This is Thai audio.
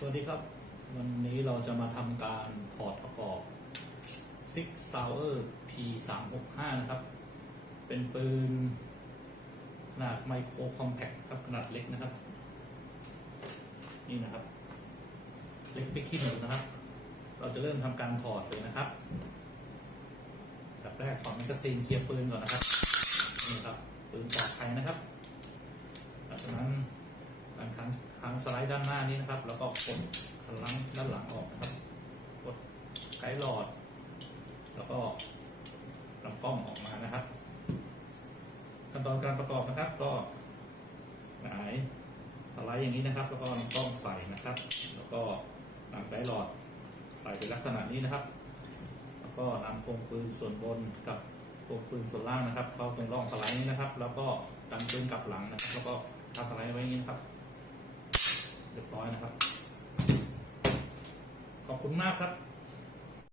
สวัสดีครับ วันนี้เราจะมาทำการถอดประกอบ Six Sauer P 3 6 5นะครับ เป็นปืนขนาดไมโครคอมแพคครับขนาดเล็กนะครับ นี่นะครับ เล็กไปขี้หนูนะครับ เราจะเริ่มทำการถอดเลยนะครับแบบแรกถอดแมกกาซีนเคลียร์ปืนก่อนนะครับนี่ครับปืนปลอดภัยนะครับหลังจากนั้น การค้งค้งสไลด์ด้านหน้านี้นะครับ แล้วก็กดคันลังด้านหลังออกนะครับ กดไกด์หลอด แล้วก็ลำกล้องออกมานะครับ ขั้นตอนการประกอบนะครับก็หงายสไลด์อย่างนี้นะครับ แล้วก็ลำกล้องใส่นะครับ แล้วก็นำไกด์หลอดใส่เป็นลักษณะนี้นะครับ แล้วก็นำโครงปืนส่วนบนกับโครงปืนส่วนล่างนะครับ เข้าตรงร่องสไลด์นี้นะครับ แล้วก็ดันปืนกลับหลังนะครับ แล้วก็ทับสไลด์ไว้อย่างนี้นะครับ คุณมากครับ